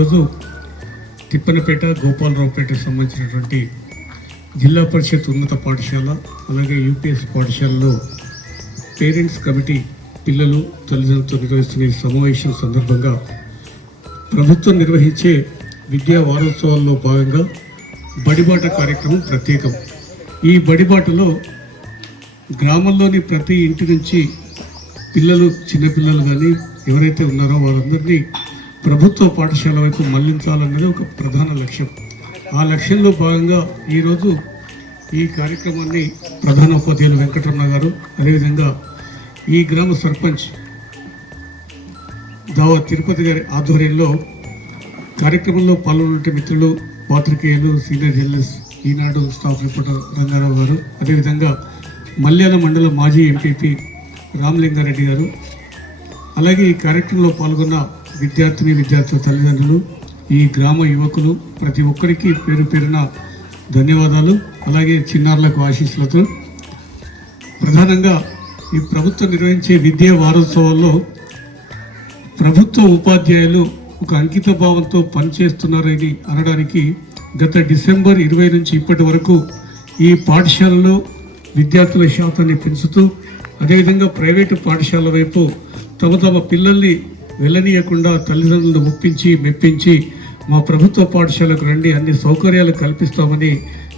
రోజు తిప్పనపేట గోపాలరావుపేటకు సంబంధించినటువంటి జిల్లా పరిషత్ ఉన్నత పాఠశాల అలాగే యూపీఎస్ పాఠశాలలో పేరెంట్స్ కమిటీ పిల్లలు తల్లిదండ్రులతో నిర్వహిస్తున్న ఈ సమావేశం సందర్భంగా ప్రభుత్వం నిర్వహించే విద్యా వారోత్సవాల్లో భాగంగా బడిబాట కార్యక్రమం ప్రత్యేకం. ఈ బడిబాటలో గ్రామంలోని ప్రతి ఇంటి నుంచి పిల్లలు చిన్నపిల్లలు కానీ ఎవరైతే ఉన్నారో వారందరినీ ప్రభుత్వ పాఠశాల వైపు మళ్లించాలన్నది ఒక ప్రధాన లక్ష్యం. ఆ లక్ష్యంలో భాగంగా ఈరోజు ఈ కార్యక్రమాన్ని ప్రధాన ఉపాధ్యాయులు వెంకటరమణ గారు, అదేవిధంగా ఈ గ్రామ సర్పంచ్ దావా తిరుపతి గారి ఆధ్వర్యంలో కార్యక్రమంలో పాల్గొన్న మిత్రులు, పాత్రికేయులు, సీనియర్ జర్నలిస్ట్, ఈనాడు స్టాఫ్ రిపోర్టర్ రంగారావు గారు, అదేవిధంగా మల్యాల మండల మాజీ ఎంపీపీ రామలింగారెడ్డి గారు, అలాగే ఈ కార్యక్రమంలో పాల్గొన్న విద్యార్థుల తల్లిదండ్రులు, ఈ గ్రామ యువకులు, ప్రతి ఒక్కరికి పేరు పేరున ధన్యవాదాలు. అలాగే చిన్నారులకు ఆశీస్సులతో ప్రధానంగా ఈ ప్రభుత్వం నిర్వహించే విద్యా వారోత్సవాల్లో ప్రభుత్వ ఉపాధ్యాయులు ఒక అంకిత భావంతో పనిచేస్తున్నారని అనడానికి గత డిసెంబర్ 20 నుంచి ఇప్పటి వరకు ఈ పాఠశాలలో విద్యార్థుల శాతాన్ని పెంచుతూ, అదేవిధంగా ప్రైవేటు పాఠశాల వైపు తమ పిల్లల్ని వెళ్ళనీయకుండా తల్లిదండ్రులను మెప్పించి మా ప్రభుత్వ పాఠశాలకు రండి, అన్ని సౌకర్యాలు కల్పిస్తామని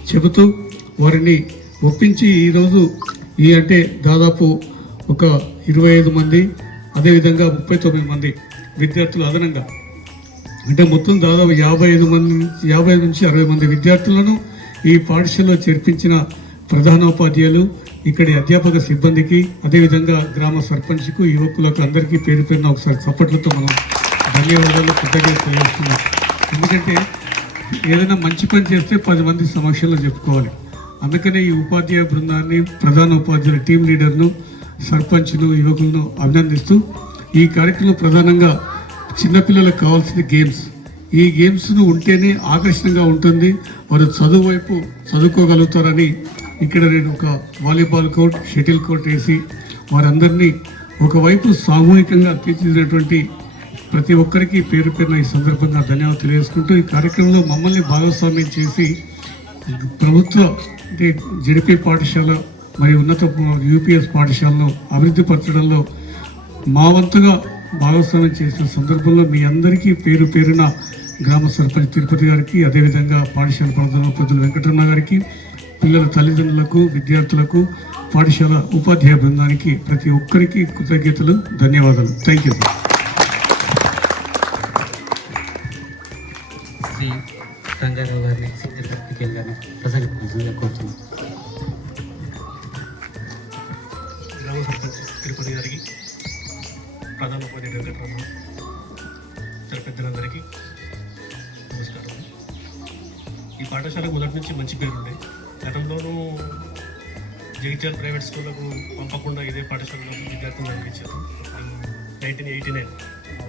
చెబుతూ వారిని ఒప్పించి ఈరోజు అంటే దాదాపు ఒక 25 మంది, అదేవిధంగా 39 మంది విద్యార్థులు అదనంగా, అంటే మొత్తం దాదాపు 50 నుంచి 60 మంది విద్యార్థులను ఈ పాఠశాలలో చేర్పించిన ప్రధానోపాధ్యాయులు, ఇక్కడి అధ్యాపక సిబ్బందికి, అదేవిధంగా గ్రామ సర్పంచ్కు, యువకులకు అందరికీ పేరు పేరున ఒకసారి చప్పట్లతో మనం ధన్యవాదాలు, కృతజ్ఞతలు తెలియజేస్తున్నాం. ఎందుకంటే ఏదైనా మంచి పని చేస్తే 10 మంది సమక్షంలో చెప్పుకోవాలి. అందుకనే ఈ ఉపాధ్యాయ బృందాన్ని, ప్రధాన ఉపాధ్యాయుల టీం లీడర్ను, సర్పంచ్ను, యువకులను అభినందిస్తూ ఈ కార్యక్రమంలో ప్రధానంగా చిన్నపిల్లలకు కావాల్సిన గేమ్స్, ఈ గేమ్స్ను ఉంటేనే ఆకర్షణగా ఉంటుంది, వారు చదువు వైపు చదువుకోగలుగుతారని ఇక్కడ నేను ఒక వాలీబాల్ కోర్ట్, షటిల్ కోర్ట్ వేసి వారందరినీ ఒకవైపు సామూహికంగా తీర్చిదిద్దినటువంటి ప్రతి ఒక్కరికి పేరు పేరున ఈ సందర్భంగా ధన్యవాదాలు తెలియజేసుకుంటూ ఈ కార్యక్రమంలో మమ్మల్ని భాగస్వామ్యం చేసి ప్రభుత్వ అంటే జడిపి పాఠశాల మరియు ఉన్నత యూపీఎస్ పాఠశాలను అభివృద్ధి పరచడంలో మా వంతుగా భాగస్వామ్యం చేసిన సందర్భంలో మీ అందరికీ పేరు పేరున గ్రామ సర్పంచ్ తిరుపతి గారికి, అదేవిధంగా పాఠశాల ప్రధానోపాధ్యాయులు వెంకటరమణ గారికి, పిల్లల తల్లిదండ్రులకు, విద్యార్థులకు, పాఠశాల ఉపాధ్యాయ బృందానికి ప్రతి ఒక్కరికి కృతజ్ఞతలు, ధన్యవాదాలు. Thank you. శ్రీ రంగారావు గారిని, సీనియర్ పత్రికేయులు గారిని ప్రసంగించాలని కోరుతున్నాను. గ్రామ సర్పంచ్ తిరుపతి గారికి, ప్రధాన ఉపాధ్యాయులు వెంకటరమణ, ఇతర పెద్దలందరికీ నమస్కారం. ఈ పాఠశాలకు మొదటి నుంచి మంచి పేరుండే, గతంలోనూ జగిత్యాల ప్రైవేట్ స్కూళ్ళకు పంపకుండా ఇదే పాఠశాలలో విద్యార్థులను అందించారు. 1989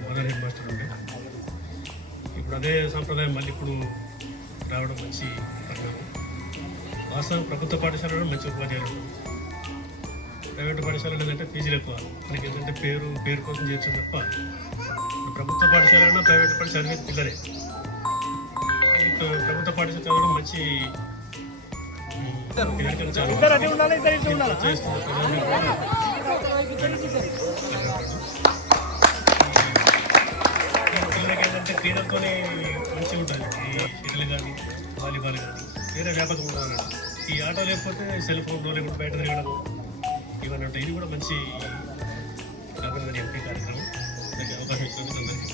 మదర్ హెడ్ మాస్టర్ ఉండే. ఇప్పుడు అదే సాంప్రదాయం మళ్ళీ ఇప్పుడు రావడం మంచి పరిణామం. వాస్తవం ప్రభుత్వ పాఠశాలలో మంచి ఉపాధ్యాయులు, ప్రైవేట్ పాఠశాలలో ఏంటంటే ఫీజులు ఎక్కువ, మనకి ఏంటంటే పేరు కోసం చేర్చారు తప్ప ప్రభుత్వ పాఠశాలలో ప్రైవేట్ పాఠశాల పిల్లలే. ప్రభుత్వ పాఠశాల చదవడం మంచి పిల్లలకి ఏంటంటే క్రీడలతోనే మంచిగా ఉంటుంది. ఈ షటిల్ కానీ, వాలీబాల్ కానీ వేరే వ్యాపకం ఉండదు. ఈ ఆట లేకపోతే సెల్ ఫోన్లో లేకపోతే బయట తిరగడం ఇవన్నీ ఉంటాయి. ఇది కూడా మంచి అభివృద్ధి ఎంపీ కార్యక్రమం. అవకాశం ఇచ్చినందుకు అందరికీ